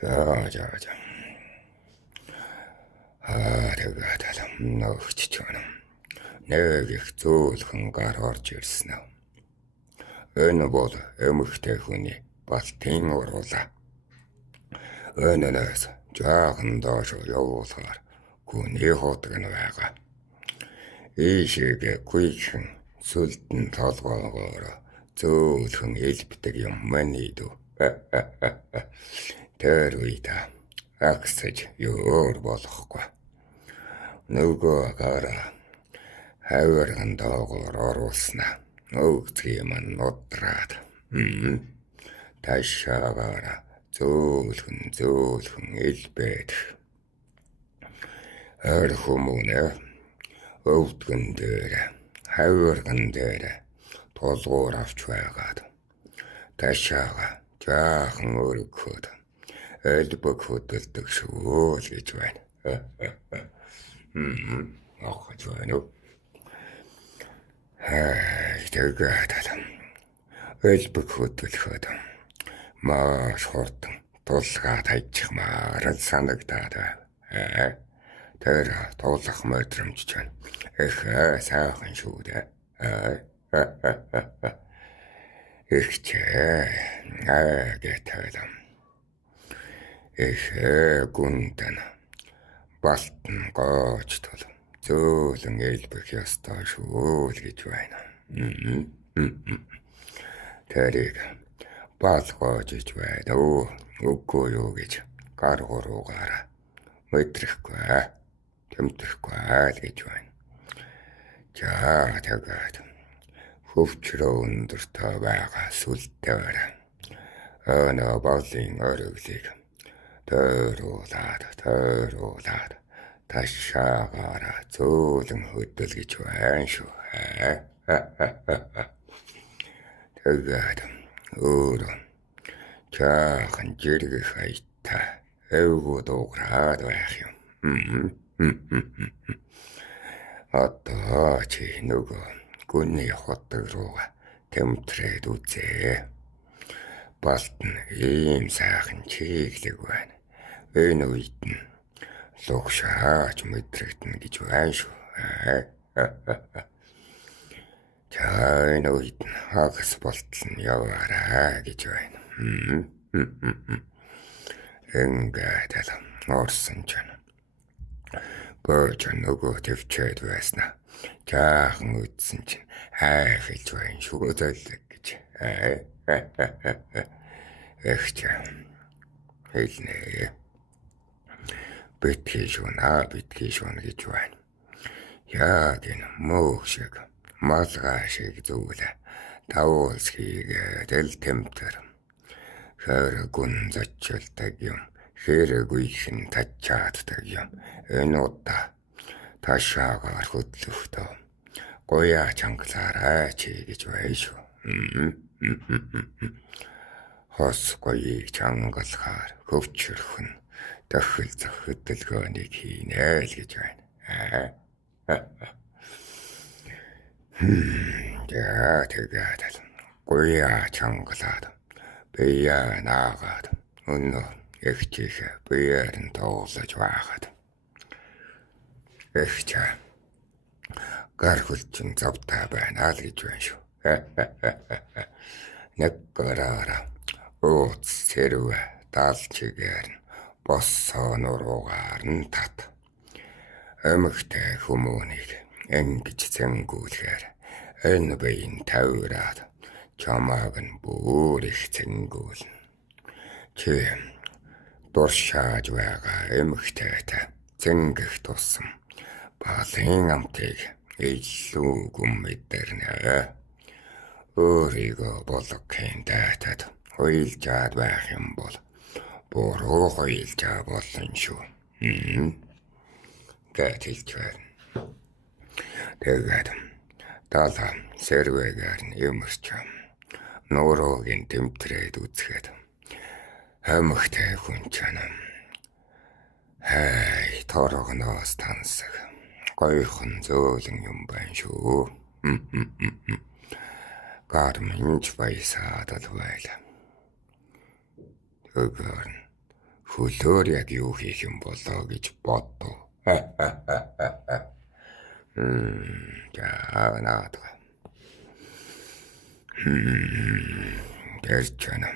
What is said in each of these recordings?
За. Тэгээд нөөгч байна. Нэг их зөөлхөн гар орж ирсэн аа. Энэ бол эмэгтэй хүний балтын уруулаа. Өнөөс жаахан доош явуулахаар хүний хутаг нь байгаа. Ийшээгээ гүйхэн сүлдэн толгоогоор зөөлхөн элбдэг юм маний дүү. Тэр үедээ аксаж ёор болохгүй. Нөгөө гараа хавирган доогоор оруулснаа. Нөгцгий мань нудраад. Ташаагаар зөөлхөн элбээд. Өр хүмүүнэ өвдгөн дээр хавирган дээр толгуур авч байгаад ташаага жаахан өргөхөд элбэг хөдөлдөг шүү л гэж байна. Ахаж байна уу? Тэгээд элбэг хөдөлөхөд маш хурдан тулгаад хайчихмаар санагдаад байна. Тэр туулах мэдрэмж чинь их сайхан шүү дээ. Гэтэл их гүндэн балтан гоож тул зөөлөн элбэх ёстой шүү л гэж байна. Тэрийг балгоож иж байна уу? Үгүй юу гэж гар хуруугаар мэдрэхгүй тэмтэхгүй л гэж байна. За тэгээд хөвчрөө өндөртөө байгаа сүлдээр өнөө болын өрөглийг тойруулаад ташаагаар зөөлөн хөдөл гэж байна шүү. Тэгээд өөрөө чаахан жиргэх хайтаа эвгүү дуугараад байх юм. Одоо чи нөгөө гүний хотог руугаа тэмтрээд үзээ. Балтан ийм сайхан чиглэг байна. Энэ үед нь лугшаач мэдрэгдэн гэж байна шүү. За энэ үед нь хагас болтол нь яваараа гэж байна. Ингээд орсон чинь бөөж нөгөө төвчээд байснаа. Жаахан үтсэн чинь хайхилж байна шүү зэлэг гэж. Эхч хэлнэ. Битгий шуна гэж байна. Яг энэ мөөх шиг малгай шиг зүйлээ тавуулс хийгээд эл тэмтэр хэрэгүн зочилдаг юм. Хэрэгүйхэн тачааддаг юм. Энэ удаа ташаагаар хөдлөхдөө гоя чангалаарай чи гэж байна шүү. Хос гоёыг чангалахаар хөвчөрхөн дахил хөдөлгөөнийг хийнэ л гэж байна. Тэгээд гоя чангалаад бие наагаад өнөө эхчийнхээ биеэр нь тоглож байгаад эхч гар хөлчин завтай байна л гэж байна шүү. Нэг гараараа ууц сэрвэ даалчигээр нь боссоо нуруугаар нь тат. Эмэгтэй хүмүүнийг ингэж зэнгүүлэхээр энэ биеийн тавираад чамааг нь бүр их зэнгүүлнэ. Чи дуршааж байгаа эмэгтэйтэй зэнгэх тусам балын амтыг илүү гүн мэдэрнэ. Өөрийгөө болгохын дайтад хуйлжаад байх юм бол буруу хуйлжаа болно шүү. Гэт хэлж байна. Тэгээд далаа сэрвэгээр нь юмрч нууруугийн тэмтрээд үзэхэд эмэгтэй хүн чана торгоноос тансаг гойхон зөөлөн юм байна шүү. Гар минж баясаад л байла. Өгөр Хөлөөр яг юу хийх юм болоо гэж бодов. За наад. Тэрч байна.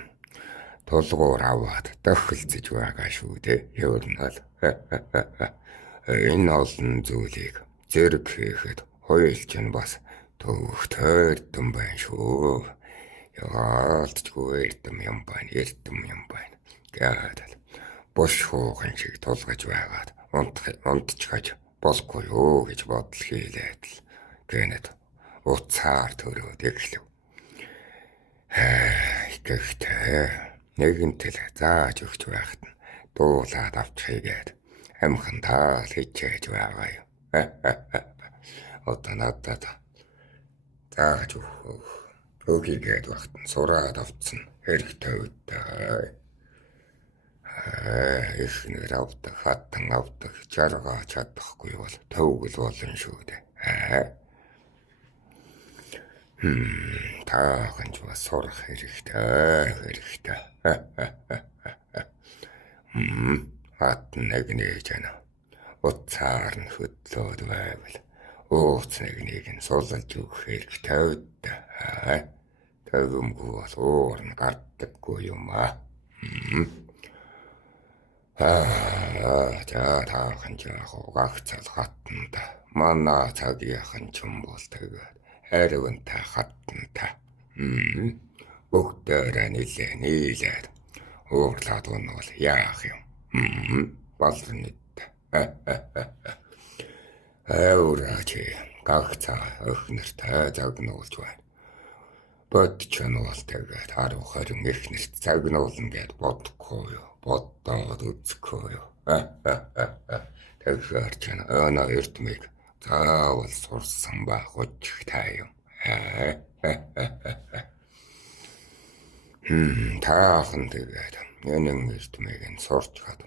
Тулгуур аваад тохилзэж байгаа шүү дээ. Ёрнол. Энэ олон зүйлийг зэрэг хийхэд хуйлч нь бас төвхтөрдөн байна шүү. Яалтчгүй эрдэм юм байна, эрдэм юм байна. Гэдэг. Бош хууган шиг тулгаж байгаад унтчихаж болохгүй юу гэж бодол хийлээд л гэнэт уцаар төрөөд эхлэв. Гэхдээ нэгэнтэл зааж өгч байхад нь дуулаад авчихъя гэд амхандаа л хичээж байгаа юм. Одоо надад зааж өгьгээд багт нь сураад авцсан хэрэгтэй үедээ. Эхнэр авдаг, хатан авдаг, жаргаа чадахгүй бол төвгөл болно шүү дээ. Тааганч бас сурах хэрэгтэй. Хатан нэг нээж яана. Уцаар нь хөдлөөд байвал ууц нэг нь суулж өгөх хэрэгтэй үедээ. Төвөмгүй бол уур нь гардаггүй юм аа. За таахан жаахуугах цал хатанда манай цагийнхан ч юм бол тэгээд аривантай хатантай бүгдээрээ нийлээд уурлаад унвал яах юм балнит Аураач гагцаа өхнөртэй загнуулж байна. Бодч нь бол тэгээд 10-20 эхнэрт загнуулна гэд бодохгүй юу? Боддоод үзэхгүй юу? Тэгэхээр ч өнөө эрдмийг заавал сурсан байх учиртай юм. Таахан тэгээд энэ эрдмийг нь сурч хад.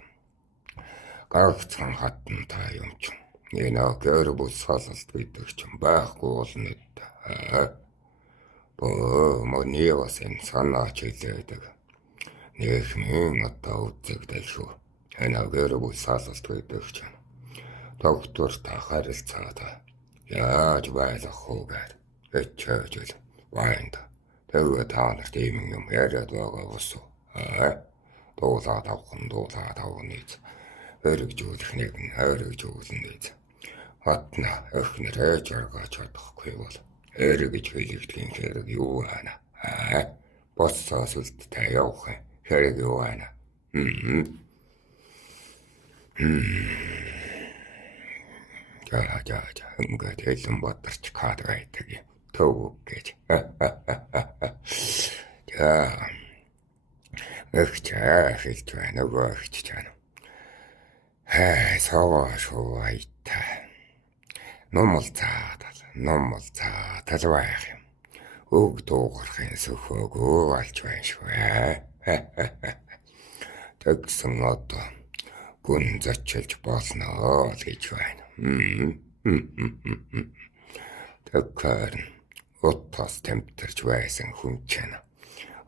Гагцхан хатантай юм ч. Энэ гэр бүл салалт гэдэг ч байхгүй болно. Моний бас энэ санаач хэлээдэг. Нэхмийн одоо үзэгдэл шүү. Энэ гэр бүл салалт гэдэг ч. Доктортай харилцаад яаж байх уу гэж хичээж байна. Тэгээд та нарт ийм юм яриад байгаа усуу. Дуулаад авахны өргөжүүлэх нэг нь өргөжүүлнэ. Хатна өхнөрөө жаргаж чадахгүй бол эргэж хэлэгдэхин хэрэг юу байна? Боссоос үлдтэй явах хэрэг юу байна? За ингээд хэлэн бодорч кад байдаг юм. Төв гэж. За өгчээ хэлж байна өгч чана. Саваа шууйтай. Номол цаатал байх юм. Өг дуугархын сөхөөгөө алж байна шүү. Тэгсэн одоо гүн зочилж болно л гэж байна. Тэгэхээр утас темперч байсан хүн чана.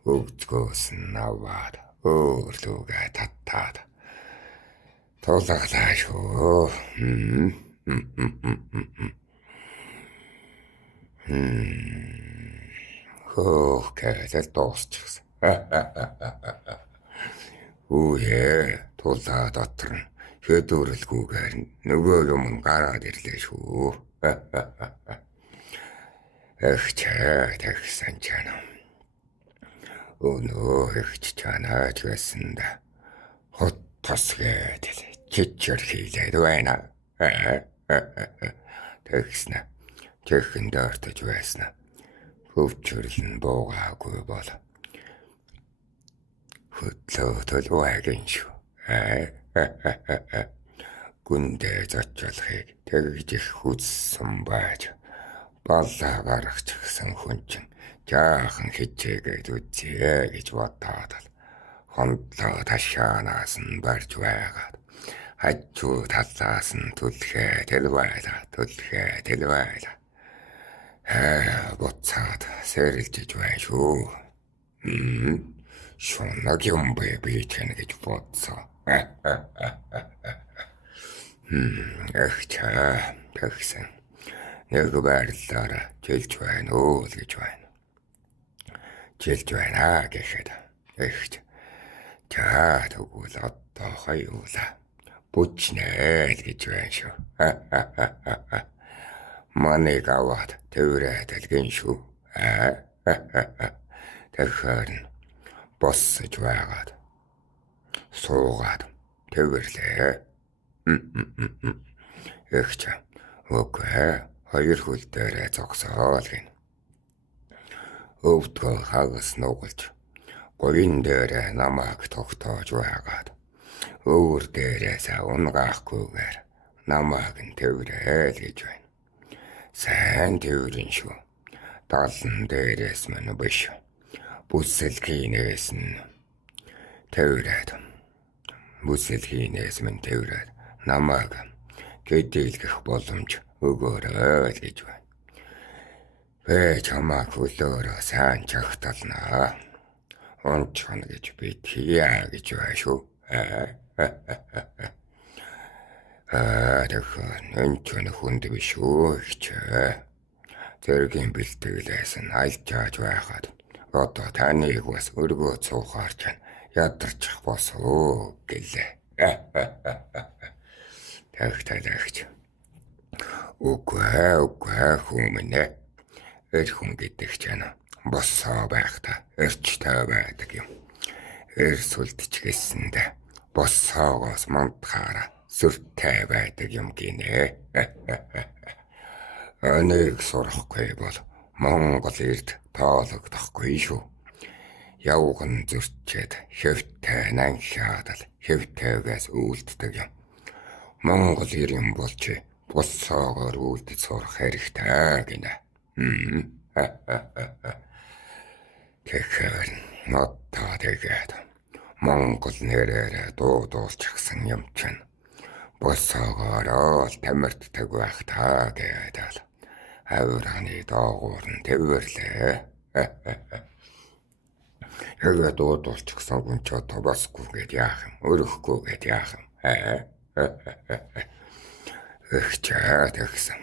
Өгцгөөс нь аваад өөрлөгөө татаад тулгалаа шүү. Кэзэл дуусчихсан. Үе тулаа дотор нь хөдөрлгүйгээр нөгөө юм гараад ирлээ шүү. Тэгсэн чана. Өнөө ихч чанаач байсан да. Хот тосгээд чичэр хийлээд байна. Тэгснэ. Тэхэн дортож байсан. Хөвчөрлөн буугаагүй бол хөдлөө төлөвэгийн шүү. Гүндээ зочлохыг тэгж их хүссэн байж баллаа гаргачихсан хүн чинь жаахан хичээгээд үзье гэж бодоод л хондлоо ташаанаас нь барж байгаад хажуу талаас нь түлхээ дэлвайла. Буцаад сэрэлжиж байна шүү. шунаг юм бэ би тань гэж бодсон. Чаа тэгсэн. Нэг байрлалаараа жилж байна уу л гэж байна. Жилж байна гэхэд за тэгвэл одоо хоёулаа бүчнэ л гэж байна шүү. Манайг аваад тэрээд алгэн шүү. Тэгэхээр боссож байгаад суугаад тэрвэрлээ. Окей, хоёр хөл дээрээ зогсоол гин. Өвдгөө хагас нугалж, говийн дээрээ намайг тогтоож байгаад, өвөр дээрээсээ унгаахгүйгээр намайг нь тэрвэрээл гэж байна. Сайн тэрвэрэн шүү. Далан дээрээс мань биш. Бүсэлхийнээс нь тэрвэрээд. Бүсэлхийнээс мань тэрвэрээд намайг гэдэлгэх боломж өгөөрэй л гэж байна. Би чамайг хөлөөрөө сайн чагталнаа. Унчхана гэж би тийя гэж байна шүү. Тэгэхээр энэ хүнд биш үү хичээ. Зэргийн бэлтгэлээс нь альж яаж байхад одоо таныг бас өргөө цуухаар чана ядарчих босоо гэлээ. Тэгтэлэгч. Үгүй хүмүүнэ. Хүн гэдэг чинь боссоо байхдаа эрчтэй байдаг юм. Сүлдчихгэсэндээ боссоогоос мандахаараа сүртэй байдаг юм гинэ. Энийг сурахгүй бол Монгол эрд тоологдохгүй шүү. Явган зөрчээд хэвтэй нанхаад л хэвтэйгээс үлддэг юм. Монгол ирэн болж боссоогоор үлдэж сурах хэрэгтэй гинэ. Тэгэхээр одоо тэгээд Монгол нэрээр дуудуулчихсан юм чинь боссоогоор л тамирддаг байх таа гэдэг. Авираны доогуур нь тэрвэрлээ. Хэрвээ дуудуулчихсан хүн ч одоо босгүйгээд яах юм? Өрөөхгүйгээд яах юм? Чаа тэгсэн.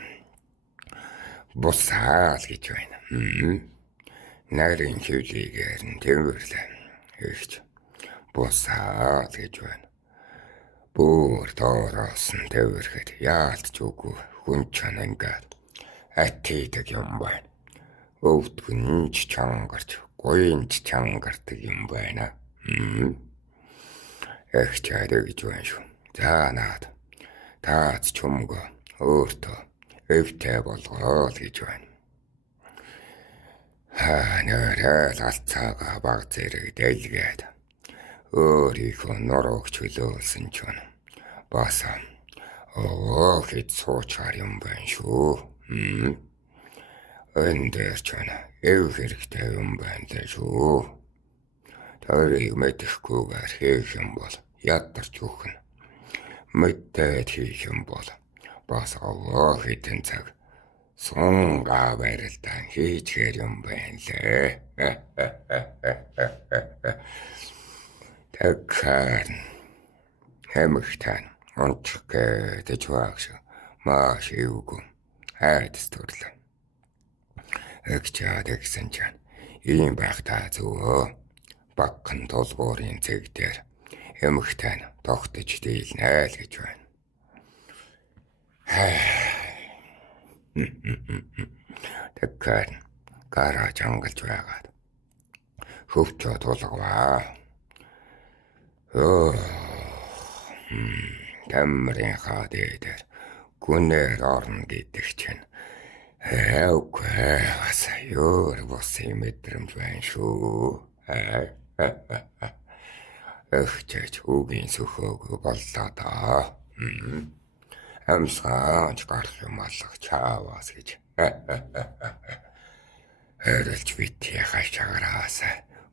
Боссаа л гэж байна. Нарийн хөвлөгээр нь тэрвэрлээ. Боссаа л гэж байна. Бүр доороос нь тэрвэрэхэд яалтч үгүй хүн чана ингээд атидаг юм байна. Өвдгөнч чангарч, гуйнч чангардаг юм байна. Чаа гэж байна шүү. За наад. Таац чумгоо өөртөө өвтэй болгоо л гэж байна. Нэрэл алцаага баг зэрэг дэлгээд өөрийнхөө нурууг чөлөөлсөн ч байна. Бас хэд суучаар юм байна шүү. Энэ дээр ч байна. Эв хэрэгтэй юм байна лээ шүү. Тэрийг мэдэхгүйгээр хийх юм бол ядарч өгнө. Мэдээд хийх юм бол бас хэдэн цаг сунгаа барилдаан хийчихэр юм байна лээ. Тэгэхээр хэмэгтэн унчих гэж багш маш эвгүй хайдас төрлөө. Чаа тэгсэн чинь ийм байх та зөвөө багхан толгуурын цэг дээр хэмэгтэн тогтож дийлнэ л гэж байна. Тэгэхээр гараа жангалж байгаад хөвчөө тулгаваа. Тамрын хадээр гүнээр орно гэдэг чинь бас ёр босын мэдрэмж байна шүү. Чаач үгийн сөхөөг боллоо да. Амсгаач гарах юм алга чаавас гэж. Хэрэлж бити хашаараас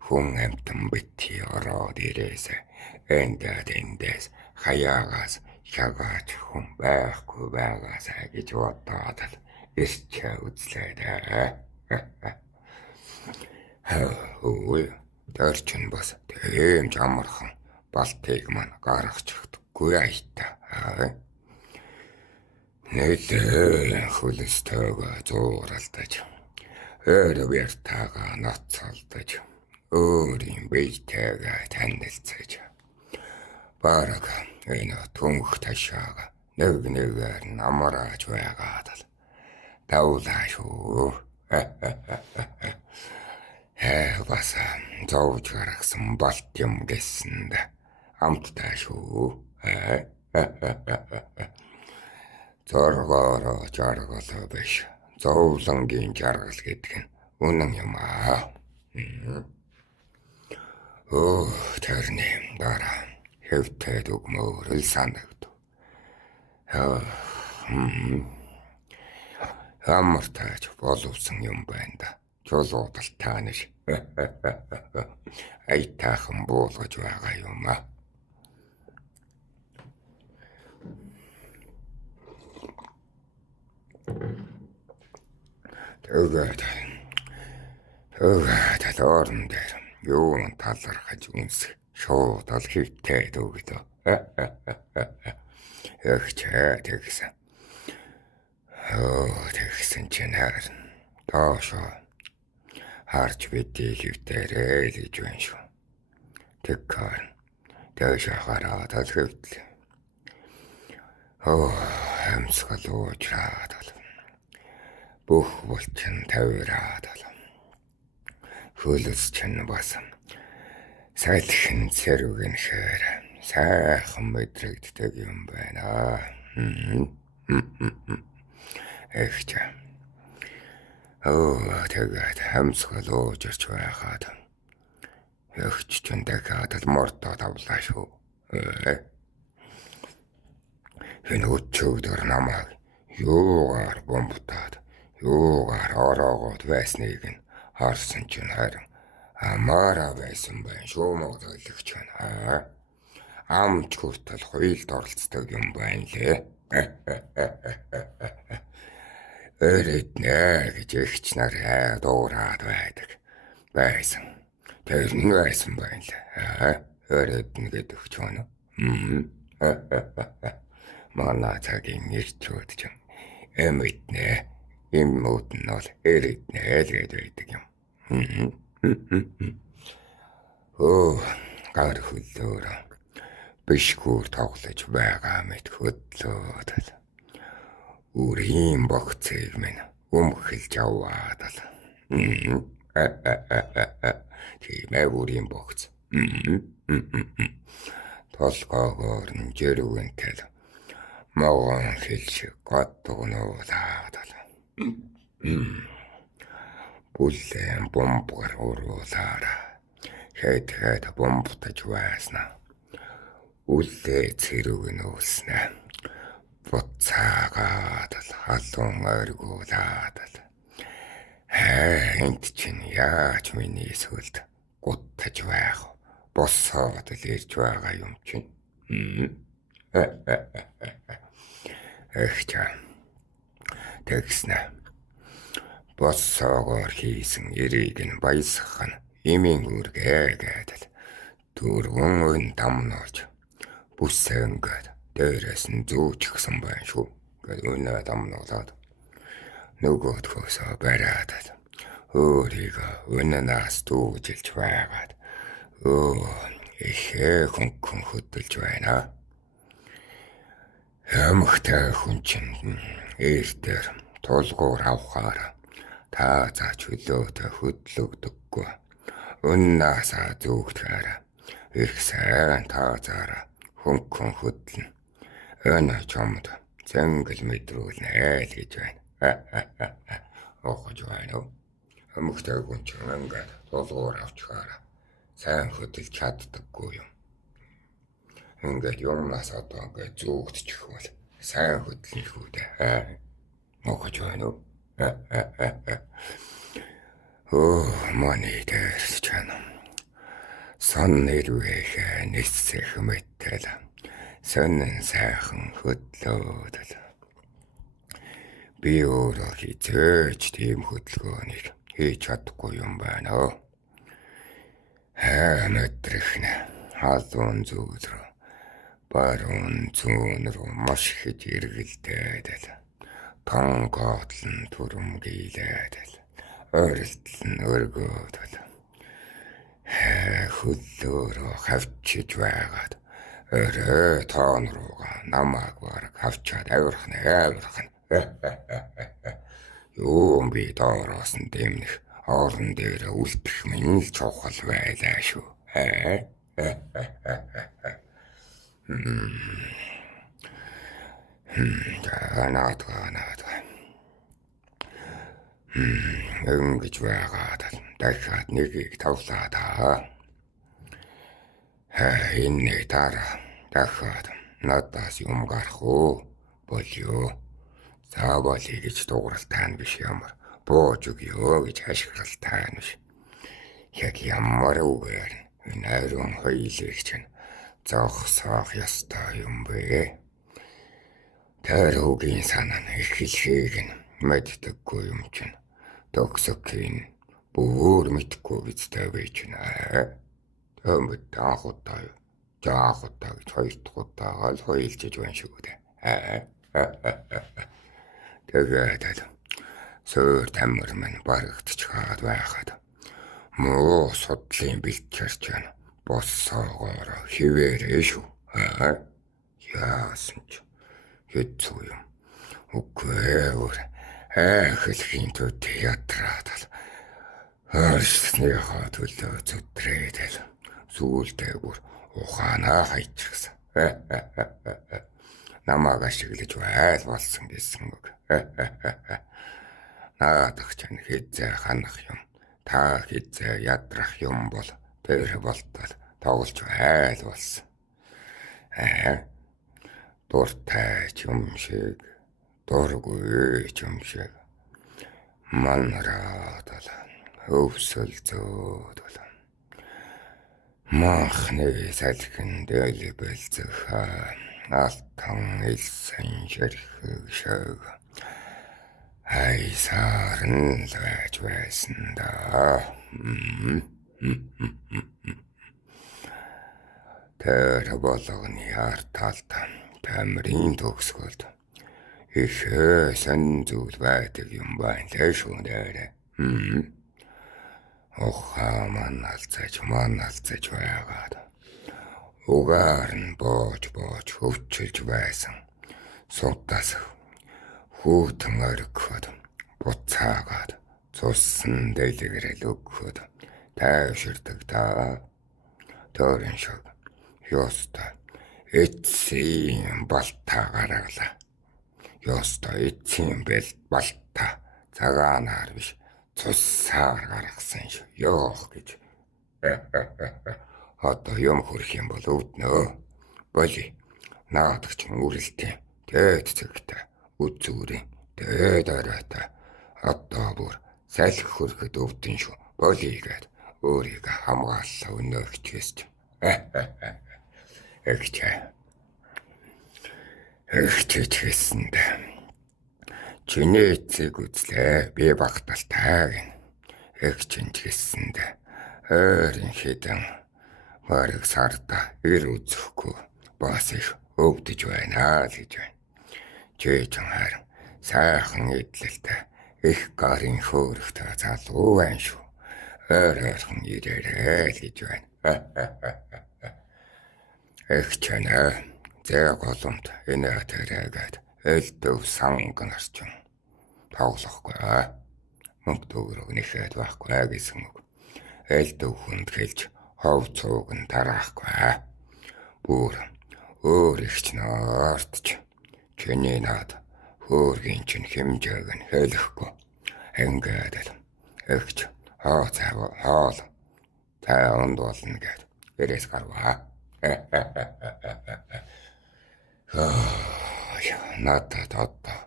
хүн амтан бити ороод ирээсэ. Эндээс хаяагаас шагаач хүн байхгүй байгаасаа гэж бодоод л ирчээ үзлээ. Тэр чинь бас тийм ч амархан Балтийг маань гаргаж өгдөггүй айтаа. Нэлээд хөлстэйгээ зууралдаж, өөрөөр тагаа ноцолдож, өөрийн биетэйгээ танилцаж, бараг энэ түнх ташаага нэг нэгээр намрааж байгаад л давлаа шүү. Бас зовж гаргасан балт юм гэсэнд амттай шүү. Зоргоороо жаргал биш, зовлонгийн жаргал гэдэг нь үнэн юм аа. Тэрний дараа хэвтэй дүгмөр л санагдав. Ямар тааж боловсон юм байна да. Чулуудал таанаш. Айтаахан буулгаж байгаа юм аа. Тэгээд орон дээр юун талархаж үнсэх шууд ал хөвтэй дөгдөө. Тэгсэн. Тэгсэн чинь харин доошоо харж бидий хөвтээрээ л гэж байна шүү. Тэгкаар доошоо хараад ал хөвтлээ. Амьсгал уужраад ал. Бүх болчин тавираад ал. Хөлс чинь бас сайлхэн цэрүгэнхээр сайхан мэдрэгддэг юм байна. Тэгээд амьсгал уужирч байхад ягч чинь дахиад л мордоод авлаа шүү. Энэ өчигдөр намайг юугаар бомбтаад юугаар ороогоод байсныг нь харсан чинь харин амаараа байсан байх шүү модойлогч байна. Амч хүртэл хуйлд оролцдог юм байна лээ. Өрөднэ гэж эгч нар дуураад байсан. Тэр нь байсан байна лээ. Өрөднө гэдэг ч байна. Манай цагийн ирчүүд ч эмэднэ. Эмүүд нь бол эриднэ л гэдэг юм. Гар хөлөөр бишгүүр тоглож байгаа мэт хөдлөөд л үрийн богцыг минь өмхөлж аваад л. Тийм үрийн богц. Толгоогоор нь жирүүнтэй л могон хэлшиг годгонуулаад л. Бүлээн бомбгаар уруулаараа хэд бомбтаж байснаа. Үлээ цэрүүг нь уулснаа. Буцаагаад л халуун оргуулаад л. Энд чинь яаж миний сүлд гутаж байх вэ? Босоод л ирж байгаа юм чинь. Тэгснэ. Босоогоор хийсэн эрийг нь баясгах нь имийн үргээ гэдэл дөрвөн өн дамнуулж бүсэнгээд дээрээс нь зүүчихсэн байна шүү. Гэт өнөө дамнуулаад нөгөөдхөөсөө бариад өөрийгөө өнөнөөс дүүжилж байгаад ихээ хөнгөн хөдөлж байна. Ямхтай хүн чинь ээлтээр тулгуур авахаар та заач хөлөөтэй хөдлөгдөггүй. Өннөөсөө зүүгдэхээр их сайн та заараа хөнгөн хөдлөн. Энэ чамд зэнгэл мэдрүүлнэ л гэж байна. Огож байна уу? Ямхтай хүн чинь ингээд тулгуур авчихаар сайн хөдөлж чаддаггүй юм. Ингээд юмнаас одоо ингээд зүүгдчих бол сайн хөдлөх үү дээ. Могож байна уу? Манай дээрс чана. Сан нэрвэхэ нэсэх мэтэл сонин сайхан хөдлөөдөл. Би өөрөө хизээч тийм хөдөлгөөнийг хийж чадахгүй юм байна. Мэтрихнэ халуун зүйл рүү баруун зүүн рүү маш их эргэлдээд тон готлон түрэмгийлээд ойролтол нь өргөөд хөлөөрөө хавчиж байгаад орой тоон руугаа намааг бараг хавчаад авирхан юм би доороос нь дэмнэх орон дээр үлдэх минь л чухал байлаа шүү. Наадгаа. Ингэж байгаад дахиад нэгийг тавлаа та. Энэ дараа дахиад надаас юм гарах уу? Болё. За болъё гэж дуурал таана биш ямар. Бууж өгье гэж хашгирал таана биш. Яг ямар үгээр энэ ариун хоёлыг чинь зогсоох ёстой юм бэ? Тэр үгийн санаа нь их хэлхийг нь мэддэггүй юм чинь. Токсокийн бүр мэдхгүй бидтэй байж байна. Төмөд таахутай гэж хоёр дахь л хоёлжиж байна шүү дээ. Тэгээд суур тамир маань барагдчихад байхад муу судлын бэлтгэрч байна. Боссоогоор хിവэрээ шүү. Яасан ч хэцүү юм. Үгүй хэлхийн төд ятраад орсныхоо төлөө зүтрээд сүүлдээ бүр ухаанаа хайчихсан. Намааг ашиглаж байл болсон гэсэн үг. Наадах чинь хизээ ханах юм. Та хизээ ядрах юм бол тэр болтол тоглож байл болсон. Дуртай юм шиг, дургүй юм шиг. Манараад өвсөл зөөд махны салхин дээл бэлзэх алтан илсэн шэрхэг шөг айсарн лэж байсан да. Тэр болгоны арталт тамирын төгсгөлд их сэн зүйл байдаг юм байна лээ шүү дээ. Ухаан алцаж байгаад угаар нь боож хөвчилж байсан. Сутаас хүүтэн оргиход буцаагаад цуссан дэлгэрэл өгөхөд тайвширдаг та. Төрөн шиг ёстой эцсийн балтаа гаргалаа. Ёстой эцсийн балта цагаанаар биш цусаар гаргасан шүү. Ёох гэж. Одоо юм хөрөх юм бол өвднөө. Боли. Наадах чинь үрэлтийн дээд цэгтэй үзүүрийн дээд оройтой. Одоо бүр салхи хөрөхөд өвдөн шүү. Боли гээд өөрийгөө хамгааллаа өнөөгч гэсэн. Эхчэж хэлсэнд чиний эцэг үзлээ би багталтай гэн. Эхчэнж хэлсэнд ойрын хідэн бараг сарда ир үзэхгүй бас их өвдөж байна л гэж байна. Чэйчэн харин сайхан эдлэлтэй их гарын хөөрөхтэй залуу байна шүү. Ойрхон ирээрээ л гэж байна. Эхчэнэ зэ голомт энэ тэрэгэд элдв санг нарчин тоглохгүй мөнгө төгрөг нэхэд байхгүй гэсэн үг. Элдв хүнд хэлж хов цууг нь тараахгүй. Бүр өөр ихч наартч чиний наад хөөргийн чинь хэмжээг нь хэлэхгүй. Ингээд л эхч хоол та онд болно гэд гэрээс гарваа. Надад одоо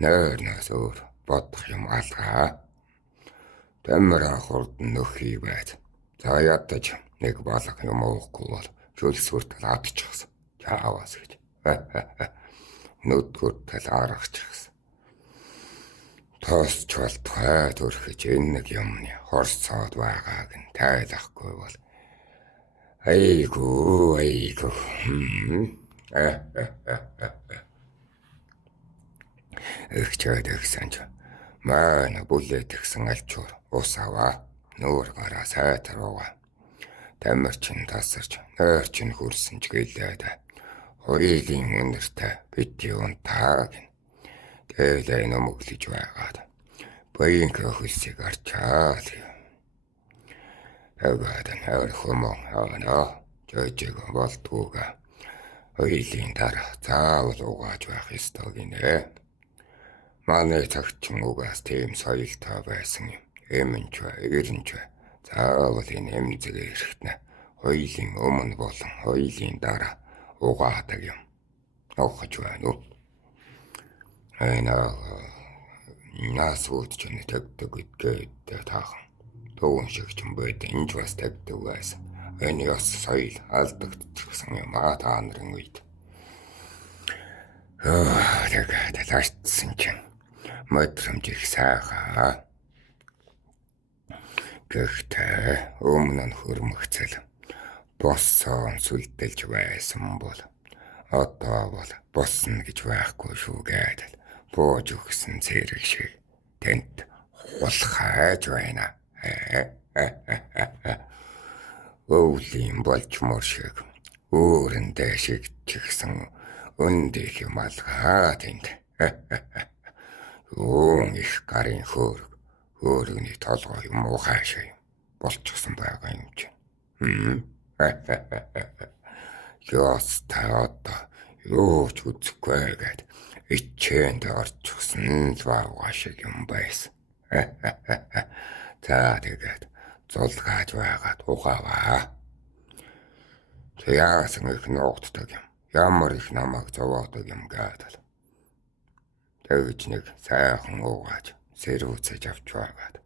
нойрноос өөр бодох юм алгаа. Тамира хурдан нөхий байд. За ядаж нэг балах юм уухгүй бол шүлс хүртэл адчихсан. Чаавас гэж. Нүдгүр тал аргачихсан. Тоосч болтугай төрхөж энэ нэг юмны хорцоод байгааг нь тайлахгүй бол айгу ихчээд ихсэнч маань бүлэт гисэн альчуур ус аваа нүүр гараа сайтар уугаа тамирчин тасарч нойрчин хөрсөн ч гэлээд хоёрын өнөртэй бити унтааг тэлээ нөмөглөж байгаад баян хөлсийг арчаал аваад нэр хүмүүн аваа жожиг болтгоога хоёрын дараа заавал угааж байх ёстой гинэ. Манай цагчин угаас тийм соёлтой байсан юм. Эмэнч эрэнч заавал энэ эмзэгээ эрэхтнэ. Хоёрын өмнө болон хоёрын дараа угаадаг юм. Огч байна уу? Нас уудч нь тэгдэг гэдгээ таахан. Төвөн шиг ч юм байд энэ ч бас тэгдэг байсан. Энэ ёс соёл алдагдчихсан юм та нарын үед. Тэгээд таашдсан чинь мэдрэмж их сайхаа. Гэхдээ өмнө нь хөрмөгцөл боссон сүлдэлж байсан бол одоо бол босно гэж байхгүй шүү гэдэг бууж өгсөн зэрэг шиг тэнд хулхайж байна. Өвлийн болчмор шиг өөрөндөө шиг чигсэн өндөх юм алгаа тэнд. Юун их гарын хөөргөний толгой юм уу хаашаа юм болчихсон байгаа юм чинь. Ёс та одоо юу ч үзэхгүй гээд ичээнд орчихсон л баага шиг юм байсан. За тэгээд зулгааж байгаад угааваа. Яасан их нуугддаг юм. Ямар их намайг зовоодог юм гэдэг. Тэгж нэг сайхан угааж сэрүүцэж авч байгаад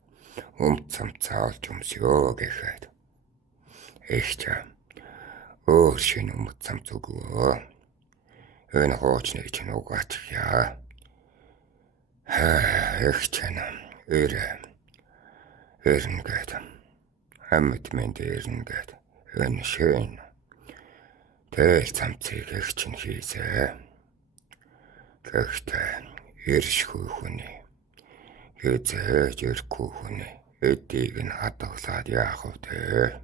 цамцаа олж өмсөё гэхэд ихч өөр шинэ цамц өгөө. Энэ хоочныг чинь угаачих яа. Ихч эрнгээд амьд мэнд эрнгээд энэ шин тэл цамцыг ихч нь хийсэ. Гэхдээ иршгүй хүний хэзээж ирэхгүй хүний эдийг нь хадгалаад яах вэ?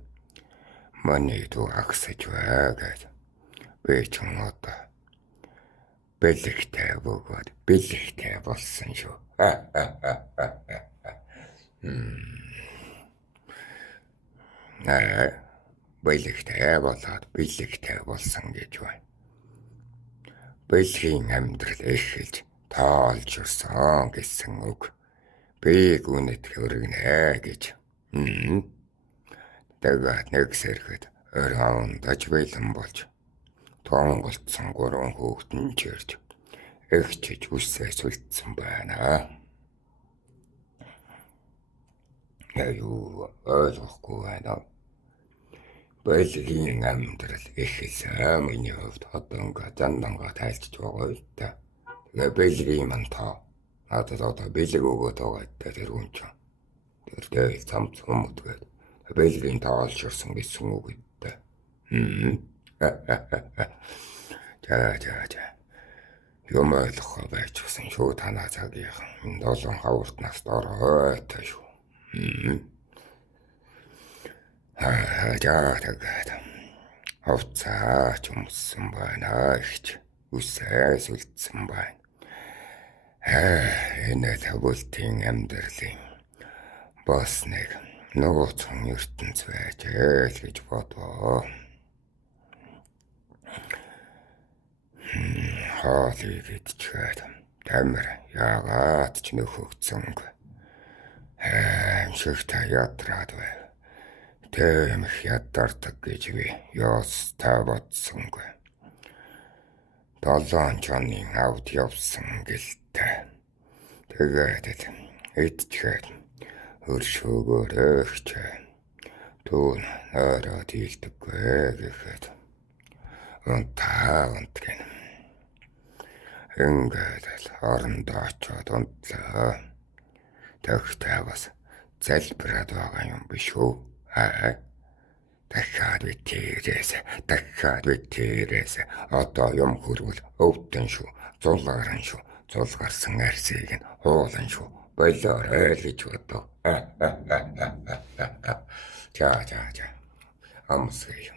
Маний дүү агсаж байгаад би ч одоо бэлэгтэй бөгөөд бэлэгтэй болсон шүү. Бэлэгтэй болоод бэлэгтэй болсон гэж байна. Бэлгийн амьдрал эхэлж тоолж өссөн гэсэн үг. Би гүнэт хөргөнэ гэж. Тэгээд нэг сэрхэд өрөөндöж бэлэн болж тонголцсон 3 хүүхдэн чирж эгчж үсээ сүлдсэн байна. Юу ойлгохгүй байна. Бэлгийн амьдрал эхэлсэн миний хувьд одоо ингээд зандангаа тайлчж байгаа юм та. Тэгээ бэлгийн мань та надад одоо бэлэг өгөөд байгаа тэр хүн ч. Тэр цамц хүмүүдгээд бэлгийн таалширсан гэсэн үг гэдэг. За. Юм ойлгох байчихсан шүү танаа цагийнхан. Энэ 7 хаврт наст ороотой шүү. Тэгээд хувцаач өмссөн байна ихч үсээ сүлдсэн байна. Энэ тагуултын амьдралын босныг нууцхан ертөнц байж л гэж бодоо. Хоолыг идчихээд тамир яагаад ч нөхөгцсөнгүй. Шиг та ядраад байв. Тийм их ядардаг гэж би ёстой бодсонгүй. 7 чонын авд явсан гэлтэй. Тэгээд идчихээд хөршөөгөөр өгч түүн ороо дийлдэггүй гэхэд унтгэн ингээд орондоо очоод унтлаа. Тэгтээ бас залбираад байгаа юм биш үү? Аа. Дахиад би тэрээс одоо юм хөрвөл өвдөн шүү. Зулгаран шүү. Зулгарсан арсыг нь хуулан шүү. Болоорой л гэж бодов. За. Амсгий.